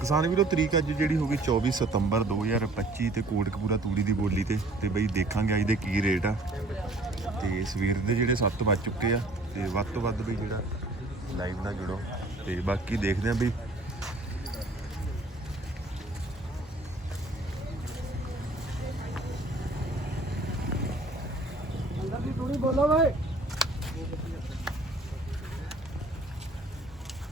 ਕਿਸਾਨ ਵੀਰੋ, ਤਰੀਕ ਅੱਜ ਜਿਹੜੀ ਹੋ ਗਈ 24 ਸਤੰਬਰ 2025 ਤੇ ਕੋਟਕਪੂਰਾ ਤੂੜੀ ਦੀ ਬੋਲੀ ਤੇ ਤੇ ਬਈ ਦੇਖਾਂਗੇ ਅੱਜ ਦੇ ਕੀ ਰੇਟ ਆ। ਤੇ ਸਵੇਰ ਦੇ ਜਿਹੜੇ 7 ਵੱਜ ਚੁੱਕੇ ਆ, ਤੇ ਵੱਧ ਤੋਂ ਵੱਧ ਵੀ ਜਿਹੜਾ ਲਾਈਵ ਨਾਲ ਜੁੜੋ। ਤੇ ਬਾਕੀ ਦੇਖਦੇ ਆ ਬਈ। ਅੰਦਰ ਦੀ ਤੂੜੀ ਬੋਲੋ ਓਏ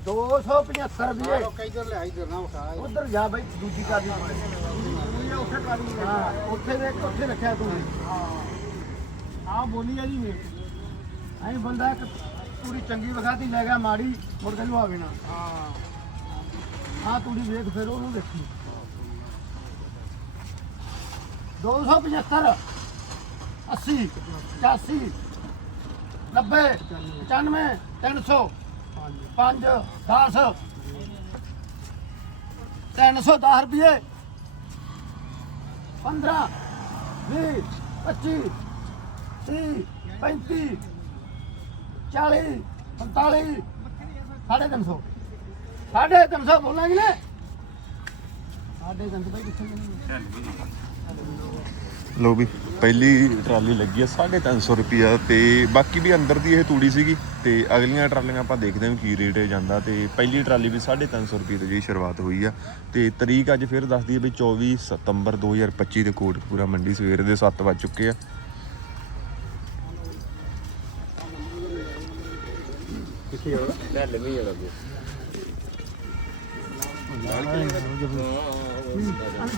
275 ਰੁਪਏ। ਇਧਰ ਲੈ ਇਧਰ ਨਾ ਉਠਾ ਉਧਰ ਜਾ ਬਈ ਦੂਜੀ ਕਾਦੀ ਉੱਥੇ ਕਾਦੀ ਹਾਂ। ਉੱਥੇ ਦੇ ਉੱਥੇ ਰੱਖਿਆ ਤੂੰ। ਆ ਬੋਲੀ ਆ ਜੀ ਨੇ ਐਂ ਬੰਦਾ ਇੱਕ ਤੂੜੀ ਚੰਗੀ ਵਿਖਾਤੀ ਲੈ ਗਿਆ ਮਾੜੀ ਮੁੜ ਕੇ ਨੂੰ ਆਵੇ ਨਾ ਹਾਂ। ਆ ਤੂੜੀ ਵੇਖ ਫਿਰ ਉਹਨੂੰ ਦੇਖੀ। 275 80 85 90 95 300 5 10 310 ਰੁਪਏ 15 20 25 30 35 40 45 ਸਾਢੇ ਤਿੰਨ ਸੌ। ਸਾਢੇ ਤਿੰਨ ਸੌ ਬੋਲਾਂਗੇ ਨਾ ਸਾਢੇ ਤਿੰਨ ਸੌ ਭਾਈ ਕਿੱਥੇ ਜਾਣਾ ਲੋ ਵੀ ਪਹਿਲੀ ਟਰਾਲੀ ਲੱਗੀ ਆ 350 ਰੁਪਿਆ ਤੇ ਬਾਕੀ ਵੀ ਅੰਦਰ ਦੀ ਇਹ ਤੂੜੀ ਸੀਗੀ ਤੇ ਅਗਲੀਆਂ ਟਰਾਲੀਆਂ ਆਪਾਂ ਦੇਖਦੇ ਹਾਂ ਵੀ ਕੀ ਰੇਟ ਜਾਂਦਾ ਤੇ ਪਹਿਲੀ ਟਰਾਲੀ ਵੀ 350 ਰੁਪਏ ਤੋਂ ਜੀ ਸ਼ੁਰੂਆਤ ਹੋਈ ਆ ਤੇ ਤਰੀਕ ਅੱਜ ਫਿਰ ਦੱਸਦੀ ਹੈ ਵੀ 24 ਸਤੰਬਰ 2025 ਦੇ ਕੋਟਕਪੂਰਾ ਮੰਡੀ ਸਵੇਰ ਦੇ 7 ਵੱਜ ਚੁੱਕੇ ਆ।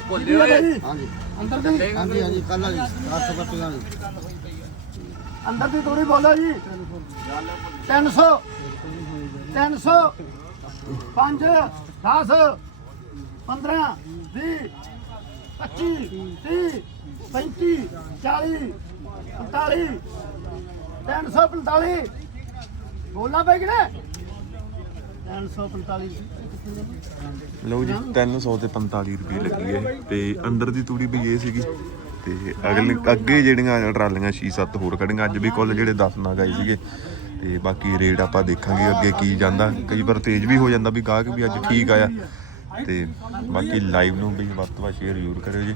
ਬੋਲੇ ਹੋਏ ਹਾਂਜੀ। ਅੰਦਰ ਦੀ। ਹਾਂਜੀ ਹਾਂਜੀ ਕੱਲ ਵਾਲੀ 400 ਰੁਪਏ ਵਾਲੀ। ਅੰਦਰ ਦੀ ਤੂੜੀ ਬੋਲੋ ਜੀ। 300 300 5 10 15 20 25 30 35 40 45 345 ਬੋਲਣਾ ਪੈ ਗਿਆ 345 ਲਓ ਜੀ 300 ਤੇ 45 ਰੁਪਏ ਲੱਗੀ ਹੈ ਤੇ ਅੰਦਰ ਦੀ ਤੂੜੀ ਵੀ ਇਹ ਸੀਗੀ ਤੇ ਅਗਲੇ ਅੱਗੇ ਜਿਹੜੀਆਂ ਟਰਾਲੀਆਂ 6-7 ਹੋਰ ਖੜੀਆਂ, ਅੱਜ ਵੀ ਕੁੱਲ ਜਿਹੜੇ 10 ਨਾ ਆਏ ਸੀਗੇ ਤੇ ਬਾਕੀ ਰੇਟ ਆਪਾਂ ਦੇਖਾਂਗੇ ਅੱਗੇ ਕੀ ਜਾਂਦਾ। ਕਈ ਵਾਰ ਤੇਜ਼ ਵੀ ਹੋ ਜਾਂਦਾ ਵੀ ਗਾਹਕ ਵੀ ਅੱਜ ਠੀਕ ਆਇਆ ਤੇ ਬਾਕੀ ਲਾਈਵ ਨੂੰ ਵੀ ਵੱਧ ਤੋਂ ਵੱਧ ਸ਼ੇਅਰ ਜ਼ਰੂਰ ਕਰਿਓ ਜੀ।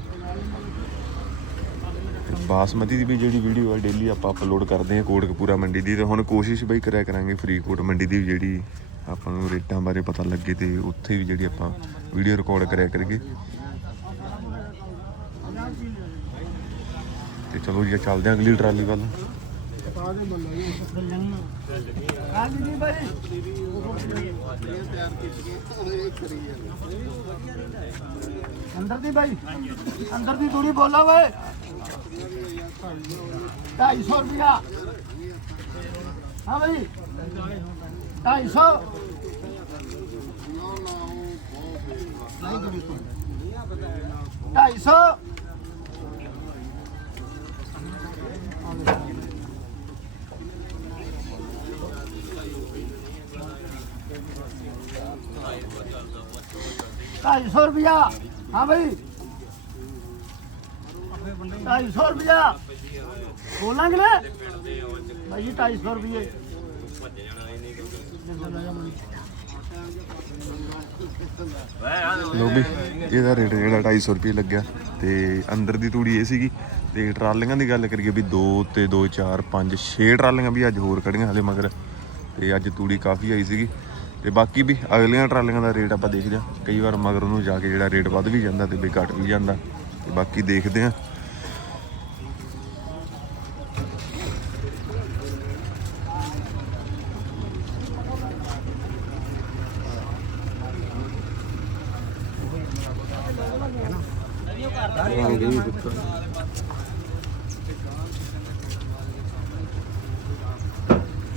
ਤੇ ਬਾਸਮਤੀ ਦੀ ਵੀ ਜਿਹੜੀ ਵੀਡੀਓ ਆ ਡੇਲੀ ਆਪਾਂ ਅਪਲੋਡ ਕਰਦੇ ਹਾਂ ਕੋਟਕਪੂਰਾ ਮੰਡੀ ਦੀ ਤੇ ਹੁਣ ਕੋਸ਼ਿਸ਼ ਬਈ ਕਰਿਆ ਕਰਾਂਗੇ ਫਰੀਦਕੋਟ ਮੰਡੀ ਦੀ ਵੀ ਜਿਹੜੀ ਆਪਾਂ ਨੂੰ ਰੇਟਾਂ ਬਾਰੇ ਪਤਾ ਲੱਗੇ ਤੇ ਉੱਥੇ ਵੀ ਜਿਹੜੀ ਆਪਾਂ ਵੀਡੀਓ ਰਿਕਾਰਡ ਕਰਿਆ ਕਰੀਏ। ਤੇ ਚਲੋ ਜੀ ਚੱਲਦੇ ਹਾਂ ਅਗਲੀ ਟਰਾਲੀ ਵੱਲ। ਅੰਦਰ ਦੀ ਭਾਈ ਅੰਦਰ ਦੀ ਤੂੜੀ ਬੋਲਾ ਵੇ 250 ਰੁਪਿਆ ਹਾਂ ਭਾਈ 250 ਢਾਈ ਸੌ। ਢਾਈ ਸੌ ਰੁਪਇਆ। ਹਾਂ ਭਾਈ ਢਾਈ ਸੌ ਰੁਪਇਆ। ਬੋਲਾਂਗੇ ਨਾ। ਭਾਈ ਢਾਈ ਸੌ ਰੁਪਏ ਲੋ ਵੀ, ਇਹਦਾ ਰੇਟ ਜਿਹੜਾ 250 ਰੁਪਏ ਲੱਗਿਆ ਤੇ ਅੰਦਰ ਦੀ ਤੂੜੀ ਇਹ ਸੀਗੀ ਤੇ ਟਰਾਲੀਆਂ ਦੀ ਗੱਲ ਕਰੀਏ ਵੀ 2 ਤੇ 2 4 5 6 ਟਰਾਲੀਆਂ ਵੀ ਅੱਜ ਹੋਰ ਖੜੀਆਂ ਹਲੇ ਮਗਰ ਤੇ ਅੱਜ ਤੂੜੀ ਕਾਫੀ ਆਈ ਸੀਗੀ। ਤੇ ਬਾਕੀ ਵੀ ਅਗਲੀਆਂ ਟਰਾਲੀਆਂ ਦਾ ਰੇਟ ਆਪਾਂ ਦੇਖਦੇ ਹਾਂ। ਕਈ ਵਾਰ ਮਗਰ ਨੂੰ ਜਾ ਕੇ ਜਿਹੜਾ ਰੇਟ ਵੱਧ ਵੀ ਜਾਂਦਾ ਤੇ ਵੀ ਘਟ ਵੀ ਜਾਂਦਾ। ਤੇ ਬਾਕੀ ਦੇਖਦੇ ਹਾਂ।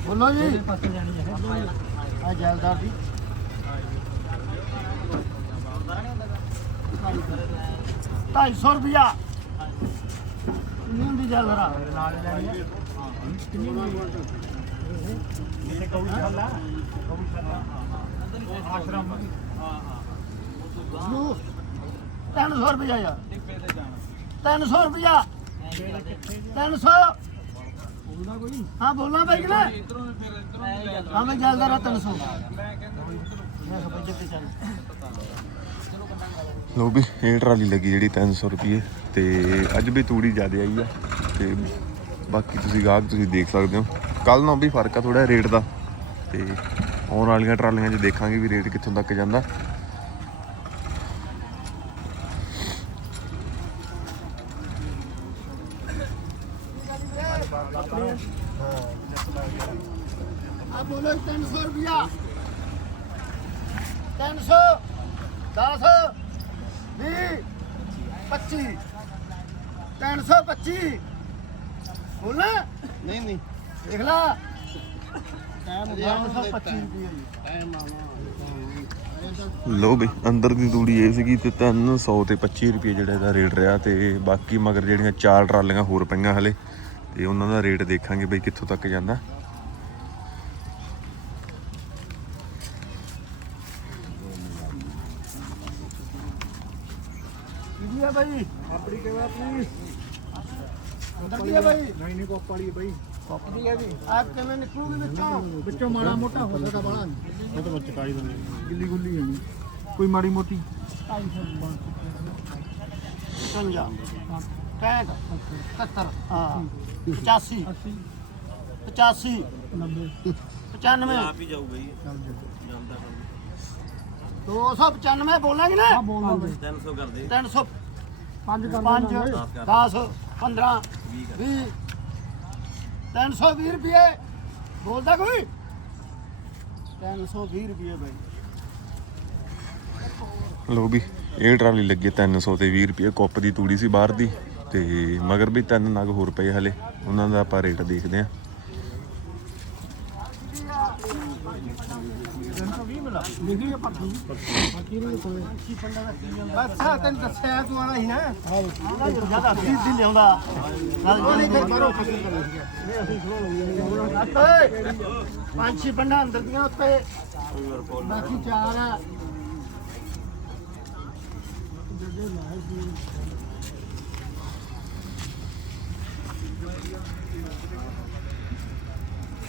ਬੋਲੋ ਜੀ ਆ ਜਲਦਾਰ ਦੀ ਢਾਈ ਸੌ ਰੁਪਿਆ ਕਿੰਨੀ ਹੁੰਦੀ ਜਲ ਰਾ ਨਾਲ ਲੈਣੀ ਹੈ ਕਿੰਨੀ ਹੁੰਦੀ ਇਹ ਕੌਸ਼ਾਲਾ ਕੌਸ਼ਾਲਾ ਆਸ਼ਰਮ ਨੂੰ 300 ਰੁਪਿਆ ਯਾਰ 300 ਰੁਪਿਆ 300 ਹਾਂ, ਬੋਲਣਾ ਪਈ ਕਿ ਨਾ ਹਾਂ, ਮੈਂ ਜਲਦਾਰ ਆ 300 ਲੋ ਵੀ, ਇਹ ਟਰਾਲੀ ਲੱਗੀ ਜਿਹੜੀ 300 ਰੁਪਏ ਤੇ ਅੱਜ ਵੀ ਤੂੜੀ ਜ਼ਿਆਦਾ ਆਈ ਆ ਤੇ ਬਾਕੀ ਤੁਸੀਂ ਗਾਹਕ ਤੁਸੀਂ ਦੇਖ ਸਕਦੇ ਹੋ। ਕੱਲ ਨਾਲੋਂ ਵੀ ਫ਼ਰਕ ਆ ਥੋੜਾ ਰੇਟ ਦਾ ਤੇ ਆਉਣ ਵਾਲੀਆਂ ਟਰਾਲੀਆਂ 'ਚ ਦੇਖਾਂਗੇ ਵੀ ਰੇਟ ਕਿੱਥੋਂ ਤੱਕ ਜਾਂਦਾ। ਆ ਬੋਲੋ 300 ਰੁਪਿਆ 300 10 20 25 325 ਬੋਲਣਾ ਨਹੀਂ ਨਹੀਂ। ਦੇਖ ਲਾ। ਟਾਈਮ 325 ਰੁਪਏ ਟਾਈਮ ਆਣਾ ਲੋ ਵੀ ਅੰਦਰ ਦੀ ਤੂੜੀ ਇਹ ਸੀਗੀ ਤੇ 300 ਤੇ 25 ਰੁਪਏ ਜਿਹੜਾ ਇਹਦਾ ਰੇਟ ਰਿਹਾ ਤੇ ਬਾਕੀ ਮਗਰ ਜਿਹੜੀਆਂ ਚਾਰ ਟਰਾਲੀਆਂ ਹੋਰ ਪਈਆਂ ਹਲੇ। ਤੇ ਉਹਨਾਂ ਦਾ ਰੇਟ ਦੇਖਾਂਗੇ ਬਈ ਕਿੱਥੋਂ ਤੱਕ ਜਾਂਦਾ। ਕੀ ਹੈ ਭਾਈ ਆਪਣੀ ਕਿਵੇਂ ਆਪਣੀ ਅੰਦਰ ਕੀ ਹੈ ਭਾਈ ਨਹੀਂ ਨਹੀਂ ਕੋਪ ਵਾਲੀ ਬਈ। ਆਪਣੀ ਹੈ ਜੀ। ਆਪ ਕਿਵੇਂ ਨਿਕਲੂਗੀ ਵਿੱਚੋਂ? ਵਿੱਚੋਂ ਮਾੜਾ ਮੋਟਾ ਹੋ ਸਕਦਾ ਬਾਲਾ ਉਹ ਤਾਂ ਬੱਚ ਕਾਈ ਦਿੰਦੇ ਗਿੱਲੀ ਗੁੱਲੀ ਹੈ ਕੋਈ ਮਾੜੀ ਮੋਟੀ। 55 65 70 ਹਾਂ। 85 85 95 ਆਪ ਹੀ ਜਾਊਗਾ ਜੀ। 295 ਬੋਲਾਂਗੇ ਨਾ? ਬੋਲ ਲਓ 300 ਕਰ ਦੇ। 300 ਪੰਜ ਕਰ 5 10 15 20 320 ਰੁਪਏ। ਬੋਲਦਾ ਕੋਈ? 320 ਰੁਪਏ ਲੋ ਵੀ ਇਹ ਟਰਾਲੀ ਲੱਗੀ 300 ਤੇ 20 ਰੁਪਏ। ਕੁੱਪ ਦੀ ਤੂੜੀ ਸੀ ਬਾਹਰ ਦੀ। ਤੇ ਮਗਰ ਵੀ ਤਿੰਨ ਨਗ ਹੋਰ ਪਏ ਹਲੇ, ਉਹਨਾਂ ਦਾ ਆਪਾਂ ਰੇਟ ਦੇਖਦੇ ਆਂ ਬਸ ਤੈਨੂੰ ਦੱਸਿਆ ਤੂੰ ਆਣਾ ਸੀ ਨਾ। ਹਾਂ ਜ਼ਿਆਦਾ ਸੀ ਦਿਨ ਲਿਆਉਂਦਾ ਨਾਲ ਨਹੀਂ ਫਿਰ ਕਰੋ ਨਹੀਂ ਪੰਜ ਛੇ ਪੰਡਾ ਅੰਦਰ ਦੀਆਂ ਉੱਤੇ। ਬਾਕੀ ਚਾਰ ਆ।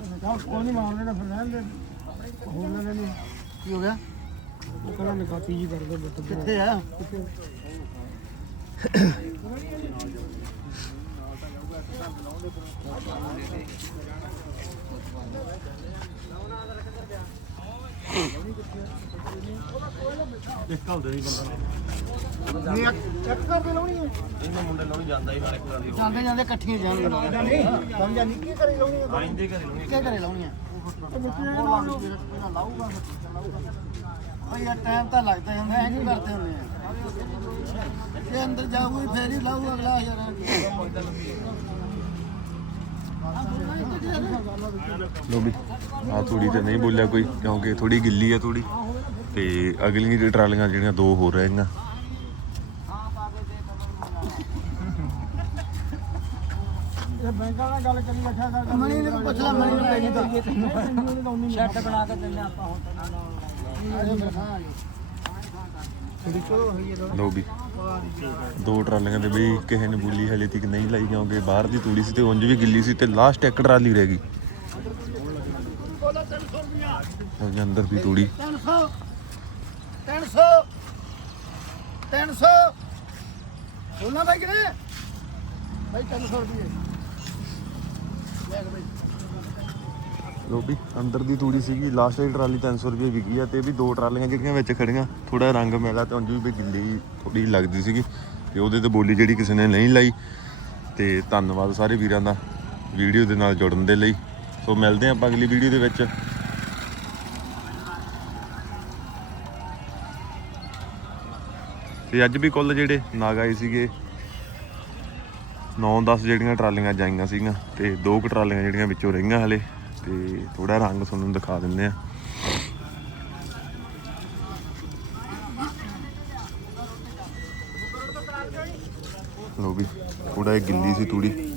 ਕੋਈ ਨਹੀਂ ਮਾਰਨੇ ਦਾ ਫਿਰ ਰਹਿਣ ਦੇ। ਹੋਰ ਲੈਣੇ ਨਹੀਂ ਕੀ ਹੋ ਗਿਆ? ਉਹ ਕਹਿੰਦਾ ਨਿਕਾਤੀ ਜੀ ਕਰ ਦੇ ਕਿੱਥੇ ਆ? ਚੈੱਕ ਕਰ ਦੇ ਲਾਉਣੀ ਹੈ। ਇਹਨੇ ਮੁੰਡੇ ਲਾਉਣੀ ਜਾਂਦਾ ਹੀ ਨਾਲੇ ਜਾਂਦੇ ਜਾਂਦੇ ਇਕੱਠੀਆਂ ਜਾਣਗੇ ਨਹੀਂ ਸਮਝਿਆ ਨਹੀਂ ਕੀ ਕਰੇ ਲਾਉਣੀ ਹੈ ਆਇੰਦੇ ਘਰੇ ਲਾਉਣੀ ਕੀ ਘਰੇ ਲਾਉਣੀ ਹੈ? ਲਾਊਗਾ ਭਾਈ ਇਹ ਟਾਈਮ ਤਾਂ ਲੱਗਦਾ ਹੀ ਹੁੰਦਾ ਐ ਨਹੀਂ ਕਰਦੇ ਹੁੰਦੇ ਆ। ਇਹ ਅੰਦਰ ਜਾਊਗੀ ਫੇਰ ਹੀ ਲਾਊ ਅਗਲਾ ਯਾਰ। ਲੋ ਵੀ ਆ ਤੂੜੀ ਤੇ ਨਹੀਂ ਬੋਲਿਆ ਕੋਈ ਕਿਉਂਕਿ ਥੋੜੀ ਗਿੱਲੀ ਆ ਤੂੜੀ। ਤੇ ਅਗਲੀਆਂ ਜਿਹੜੀ ਟਰਾਲੀਆਂ ਜਿਹੜੀਆਂ ਦੋ ਹੋਰ ਰਹਿਗੀਆਂ। ਬੈਂਕਾਂ ਨਾਲ ਗੱਲ ਕਰੀ ਬੈਠਾ ਕਰ ਮਣੀ ਨੇ ਪੁੱਛ ਲੈ ਮਣੀ ਨੂੰ ਪੈਣੀ ਤਾਂ ਸ਼ਰਟ ਬਣਾ ਕੇ ਦਿੰਦੇ ਆਪਾਂ ਹੁਣ ਲੋ ਵੀ। ਦੋ ਟਰਾਲੀਆਂ ਦੇ ਵੀ ਕਿਸੇ ਨੇ ਬੋਲੀ ਹਲੇ ਤੱਕ ਨਹੀਂ ਲਾਈ ਕਿਉਂਕਿ ਬਾਹਰ ਦੀ ਤੂੜੀ ਸੀ ਤੇ ਉਂਝ ਵੀ ਗਿੱਲੀ ਸੀ ਤੇ ਲਾਸਟ ਇੱਕ ਟਰਾਲੀ ਰਹਿ ਗਈ। ਉਹਦੇ ਅੰਦਰ ਵੀ ਤੂੜੀ। 300 300 300 ਬੋਲਣਾ ਭਾਈ ਕਿਨੇ ਭਾਈ 300 ਰੁਪਏ। ਲੋ ਵੀ, ਅੰਦਰ ਦੀ ਤੂੜੀ ਸੀਗੀ ਲਾਸਟ ਵਾਲੀ ਟਰਾਲੀ 300 ਰੁਪਏ ਵਿਕੀ ਆ, ਤੇ ਵੀ ਦੋ ਟਰਾਲੀਆਂ ਜਿਹੜੀਆਂ ਵਿੱਚ ਖੜੀਆਂ ਥੋੜਾ ਰੰਗ ਮਿਲਾ ਤੇ ਉਂਝ ਵੀ ਗਿੱਲੀ ਥੋੜੀ ਲੱਗਦੀ ਸੀਗੀ, ਤੇ ਉਹਦੇ ਤੇ ਬੋਲੀ ਜਿਹੜੀ ਕਿਸੇ ਨੇ ਨਹੀਂ ਲਾਈ, ਤੇ ਧੰਨਵਾਦ ਸਾਰੇ ਵੀਰਾਂ ਦਾ ਵੀਡੀਓ ਦੇ ਨਾਲ ਜੁੜਨ ਦੇ ਲਈ। ਸੋ ਮਿਲਦੇ ਹਾਂ ਆਪਾਂ ਅਗਲੀ ਵੀਡੀਓ ਦੇ ਵਿੱਚ। ਤੇ ਅੱਜ ਵੀ ਕੁੱਲ ਜਿਹੜੇ ਨਾਗ ਆਏ ਸੀਗੇ ਨੌ 10 ਜਿਹੜੀਆਂ ਟਰਾਲੀਆਂ ਜਾਈਆਂ ਸੀਗੀਆਂ ਤੇ ਦੋ ਕੁ ਟਰਾਲੀਆਂ ਜਿਹੜੀਆਂ ਵਿੱਚੋਂ ਰਹੀਆਂ ਹਲੇ ਤੇ ਥੋੜਾ ਰੰਗ ਤੁਹਾਨੂੰ ਦਿਖਾ ਦਿੰਦੇ ਆ ਲੋ ਵੀ ਥੋੜਾ ਇਹ ਗਿੱਲੀ ਸੀ ਤੂੜੀ।